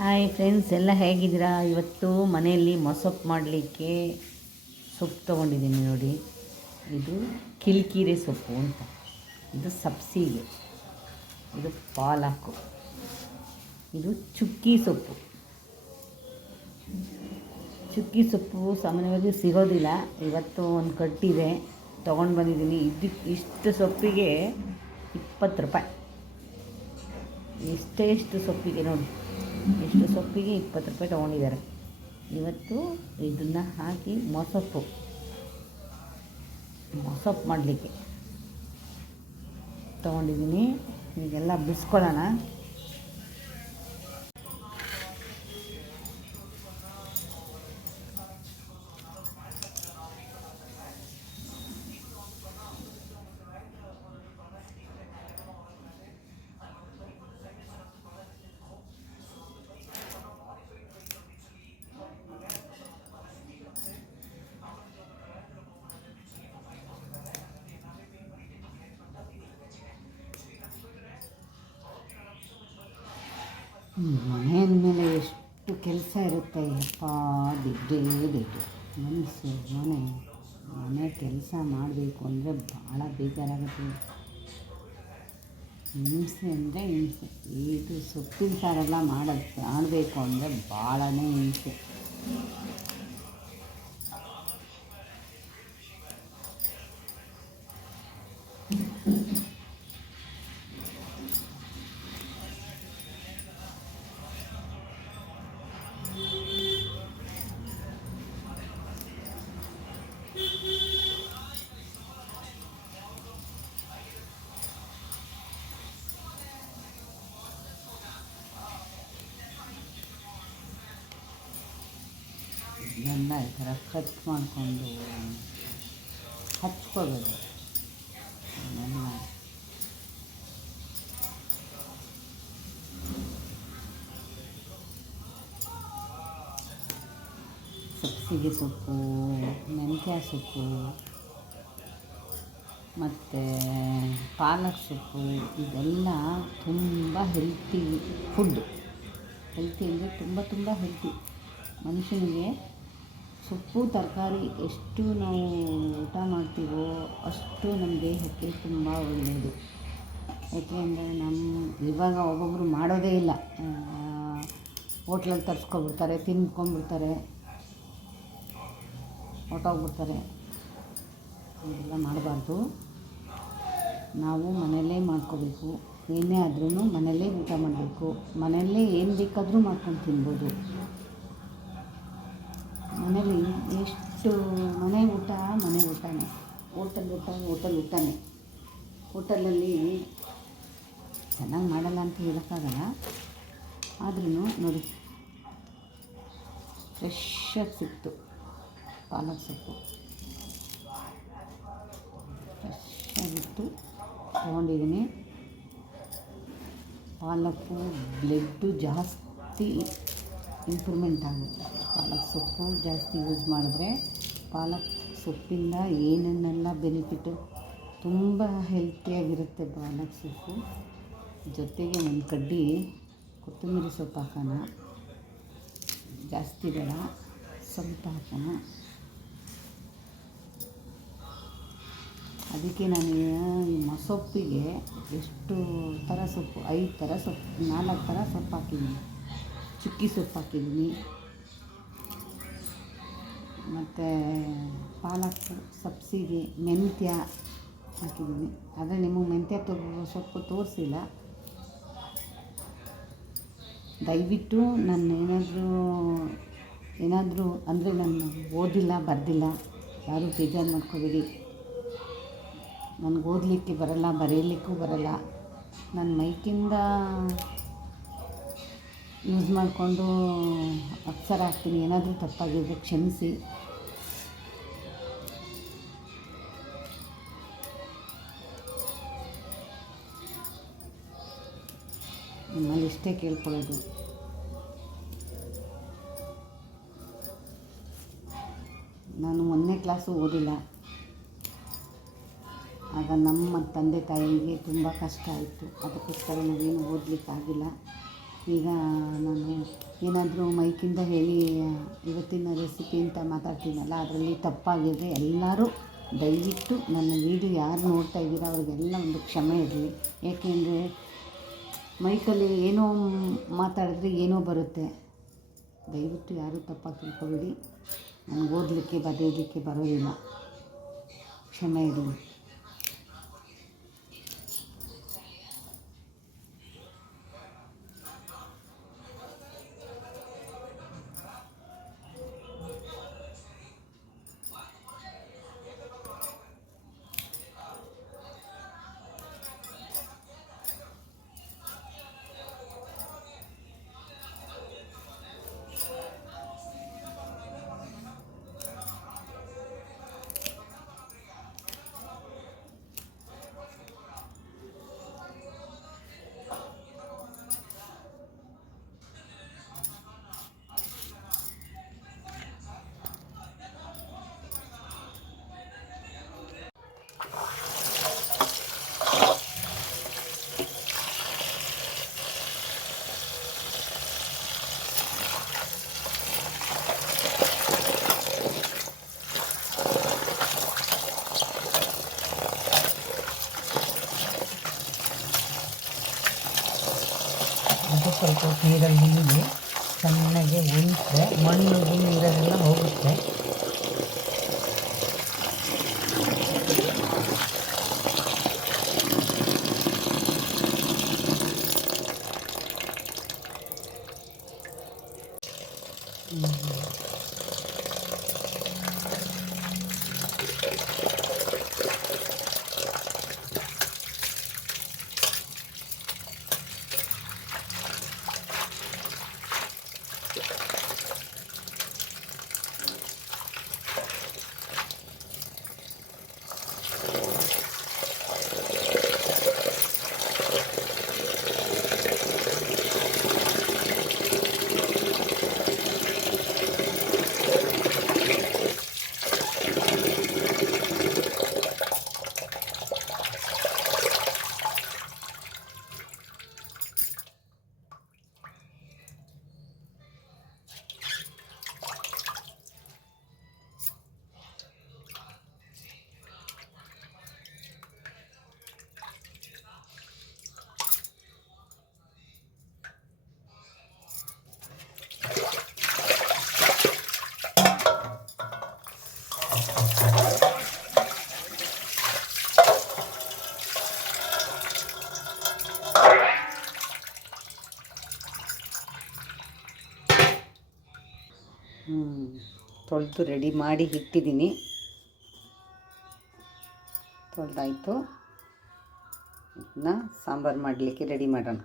Hi friends, ಎಲ್ಲ ಹೇಗಿದ್ದೀರಾ? ಇವತ್ತು ಮನೆಯಲ್ಲಿ ಮೊಸಪ್ಪು ಮಾಡಲಿಕ್ಕೆ ಸೊಪ್ಪು ತೊಗೊಂಡಿದ್ದೀನಿ ನೋಡಿ. ಇದು ಕಿಲ್ಕಿರೆ ಸೊಪ್ಪು ಅಂತ. ಇದು ಸಬ್ಸಿಗೆ. ಇದು ಪಾಲಾಕು. ಇದು ಚುಕ್ಕಿ ಸೊಪ್ಪು. ಚುಕ್ಕಿ ಸೊಪ್ಪು ಸಾಮಾನ್ಯವಾಗಿ ಸಿಗೋದಿಲ್ಲ. ಇವತ್ತು ಒಂದು ಕಟ್ಟಿದೆ. ತೊಗೊಂಡು ಬಂದಿದ್ದೀನಿ. ಇದಕ್ಕೆ ಇಷ್ಟು ಸೊಪ್ಪಿಗೆ ಇಪ್ಪತ್ತು ರೂಪಾಯಿ. ಇಷ್ಟೇ ಇಷ್ಟು ಸೊಪ್ಪಿಗೆ ನೋಡಿ. ಇಷ್ಟು ಸೊಪ್ಪಿಗೆ ಇಪ್ಪತ್ತು ರೂಪಾಯಿ ತೊಗೊಂಡಿದ್ದಾರೆ. ಇವತ್ತು ಇದನ್ನು ಹಾಕಿ ಮೊಸಪ್ಪು. ಮೊಸಪ್ಪು ಮಾಡಲಿಕ್ಕೆ. ತೊಗೊಂಡಿದ್ದೀನಿ. ಈಗೆಲ್ಲ ಬಿಸ್ಕೊಳ್ಳೋಣ. ಮನೆ ಅಂದಮೇಲೆ ಎಷ್ಟು ಕೆಲಸ ಇರುತ್ತೆ ಯಪ್ಪ ದಿಡ್ಡೇ ದುಡ್ಡು ಮನಸ್ಸು ಮನೆ ಮನೆ ಕೆಲಸ ಮಾಡಬೇಕು ಅಂದರೆ ಭಾಳ ಬೇಜಾರಾಗುತ್ತೆ. ಹಿಂಸೆ ಅಂದರೆ ಹಿಂಸೆ. ಇದು ಸೊಪ್ಪಿನ ಸಾರೆಲ್ಲ ಮಾಡೋದು, ಮಾಡಬೇಕು ಅಂದರೆ ಭಾಳನೇ ಹಿಂಸೆ. ಇದನ್ನ ಈ ಥರ ಕಟ್ ಮಾಡಿಕೊಂಡು ಹಚ್ಕೋಬೇಕು ಇದನ್ನೆಲ್ಲ ಸಬ್ಸಿಗೆ ಸೊಪ್ಪು, ಮೆಂತ್ಯ ಸೊಪ್ಪು, ಮತ್ತು ಪಾಲಕ್ ಸೊಪ್ಪು, ಇದೆಲ್ಲ ತುಂಬ ಹೆಲ್ತಿ ಫುಡ್ ಹೆಲ್ತಿ ಅಂದರೆ ತುಂಬ ತುಂಬ ಹೆಲ್ತಿ ಮನುಷ್ಯನಿಗೆ ಸೊಪ್ಪು, ತರಕಾರಿ ಎಷ್ಟು ನಾವು ಊಟ ಮಾಡ್ತೀವೋ ಅಷ್ಟು ನಮ್ಮ ದೇಹಕ್ಕೆ ತುಂಬ ಒಳ್ಳೆಯದು. ಯಾಕೆಂದರೆ ನಮ್ಮ ಇವಾಗ ಒಬ್ಬೊಬ್ಬರು ಮಾಡೋದೇ ಇಲ್ಲ. ಹೋಟ್ಲಲ್ಲಿ ತರಿಸ್ಕೊಬಿಡ್ತಾರೆ, ತಿನ್ಕೊಂಡ್ಬಿಡ್ತಾರೆ ಹೊಟ್ಟೋಗ್ಬಿಡ್ತಾರೆ ಅದೆಲ್ಲ ಮಾಡಬಾರ್ದು. ನಾವು ಮನೆಯಲ್ಲೇ ಮಾಡ್ಕೋಬೇಕು. ಏನೇ ಆದ್ರೂ ಮನೆಯಲ್ಲೇ ಊಟ ಮಾಡಬೇಕು. ಮನೆಯಲ್ಲೇ ಏನು ಬೇಕಾದರೂ ಮಾಡ್ಕೊಂಡು ತಿನ್ಬೋದು. ಮನೇಲಿ ಎಷ್ಟು ಮನೆ ಊಟ, ಮನೆ ಊಟನೇ. ಹೋಟೆಲ್ ಊಟ, ಹೋಟೆಲ್ ಊಟನೇ. ಹೋಟೆಲಲ್ಲಿ ಚೆನ್ನಾಗಿ ಮಾಡಲ್ಲ ಅಂತ ಹೇಳೋಕ್ಕಾಗಲ್ಲ. ಆದ್ರೂ ನೋಡಿ ಫ್ರೆಶ್ಶಾಗಿ ಸಿಕ್ತು ಪಾಲಕ್ ಸೊಪ್ಪು. ಫ್ರೆಶ್ಶಾಗಿತ್ತು ತೊಗೊಂಡಿದ್ದೀನಿ. ಪಾಲಕ್ಕು, ಬ್ಲಡ್ಡು ಜಾಸ್ತಿ ಇಂಪ್ರೂವ್ಮೆಂಟ್ ಆಗುತ್ತೆ. ಪಾಲಕ್ ಸೊಪ್ಪು ಜಾಸ್ತಿ ಯೂಸ್ ಮಾಡಿದ್ರೆ ಪಾಲಕ್ ಸೊಪ್ಪಿಂದ ಏನನ್ನೆಲ್ಲ ಬೆನಿಫಿಟ್ಟು ತುಂಬ ಹೆಲ್ತಿಯಾಗಿರುತ್ತೆ ಪಾಲಕ್ ಸೊಪ್ಪು. ಜೊತೆಗೆ ಒಂದು ಕಡ್ಡಿ ಕೊತ್ತಂಬರಿ ಸೊಪ್ಪು ಹಾಕೋಣ. ಜಾಸ್ತಿ ಬೇಡ, ಸ್ವಲ್ಪ ಹಾಕೋಣ. ಅದಕ್ಕೆ ನಾನು ಈ ಮೊಸೊಪ್ಪಿಗೆ ಎಷ್ಟು ಥರ ಸೊಪ್ಪು, ಐದು ಥರ ಸೊಪ್ಪು, ನಾಲ್ಕು ಥರ ಸೊಪ್ಪು ಹಾಕಿದ್ದೀನಿ. ಚುಕ್ಕಿ ಸೊಪ್ಪು ಹಾಕಿದ್ದೀನಿ. ಮತ್ತು ಪಾಲಕ್ ಸಬ್ಸಿಗೆ ಮೆಂತ್ಯ ಹಾಕಿದ್ದೀನಿ. ಆದರೆ ನಿಮಗೆ ಮೆಂತ್ಯ ತೊ ಸೊಪ್ಪು ತೋರಿಸಿಲ್ಲ. ದಯವಿಟ್ಟು ನಾನು ಏನಾದರೂ ಏನಾದರೂ ಅಂದರೆ ನಾನು ಓದಿಲ್ಲ, ಬರೆದಿಲ್ಲ. ಯಾರೂ ಬೇಜಾರು ಮಾಡ್ಕೋಬೇಡಿ. ನನಗೆ ಓದಲಿಕ್ಕೆ ಬರಲ್ಲ, ಬರೆಯಲಿಕ್ಕೂ ಬರಲ್ಲ. ನನ್ನ ಮೈಕಿಂದ ಯೂಸ್ ಮಾಡಿಕೊಂಡು ಅಕ್ಷರ ಹಾಕ್ತೀನಿ ಏನಾದರೂ ತಪ್ಪಾಗಿದ್ದರೆ ಕ್ಷಮಿಸಿ. ನಿಮ್ಮಲ್ಲಿ ಇಷ್ಟೇ ಕೇಳ್ಕೊಳ್ಳೋದು. ನಾನು ಒಂದನೇ ಕ್ಲಾಸು ಓದಿಲ್ಲ. ಆಗ ನಮ್ಮ ತಂದೆ ತಾಯಿಗೆ ತುಂಬ ಕಷ್ಟ ಆಯಿತು. ಅದಕ್ಕೋಸ್ಕರ ನಾವೇನು ಓದಲಿಕ್ಕಾಗಿಲ್ಲ. ಈಗ ನಾನು ಏನಾದರೂ ಮೈಕಿಂದ ಹೇಳಿ, ಇವತ್ತಿನ ರೆಸಿಪಿ ಅಂತ ಮಾತಾಡ್ತೀನಲ್ಲ, ಅದರಲ್ಲಿ ತಪ್ಪಾಗಿದೆ. ಎಲ್ಲರೂ ದಯವಿಟ್ಟು ನನ್ನ ವೀಡಿಯೋ ಯಾರು ನೋಡ್ತಾ ಇದ್ದೀರೋ, ಅವ್ರಿಗೆಲ್ಲ ಒಂದು ಕ್ಷಮೆ ಇರಲಿ. ಏಕೆಂದರೆ ಮೈಕಲ್ಲಿ ಏನೋ ಮಾತಾಡಿದ್ರೆ ಏನೋ ಬರುತ್ತೆ. ದಯವಿಟ್ಟು ಯಾರೂ ತಪ್ಪಾಗಿ ತಿಳ್ಕೊಬೇಡಿ. ನನಗೆ ಓದಲಿಕ್ಕೆ, ಬರೆಯೋದಕ್ಕೆ ಬರೋದಿಲ್ಲ. ಕ್ಷಮೆ ಇರಲಿ ಸ್ವಲ್ಪ ಹೊತ್ತು ನೀರಲ್ಲಿ ಹಿಂಡಿ ಚೆನ್ನಾಗಿ ಉಂಟ್ರೆ ಮಣ್ಣು ಗಿಣ್ಣು ಹೋಗುತ್ತೆ. ತೊಳೆದು ರೆಡಿ ಮಾಡಿ ಇಟ್ಟಿದ್ದೀನಿ. ತೊಳೆದಾಯಿತು. ಇದನ್ನ ಸಾಂಬಾರು ಮಾಡಲಿಕ್ಕೆ ರೆಡಿ ಮಾಡೋಣ.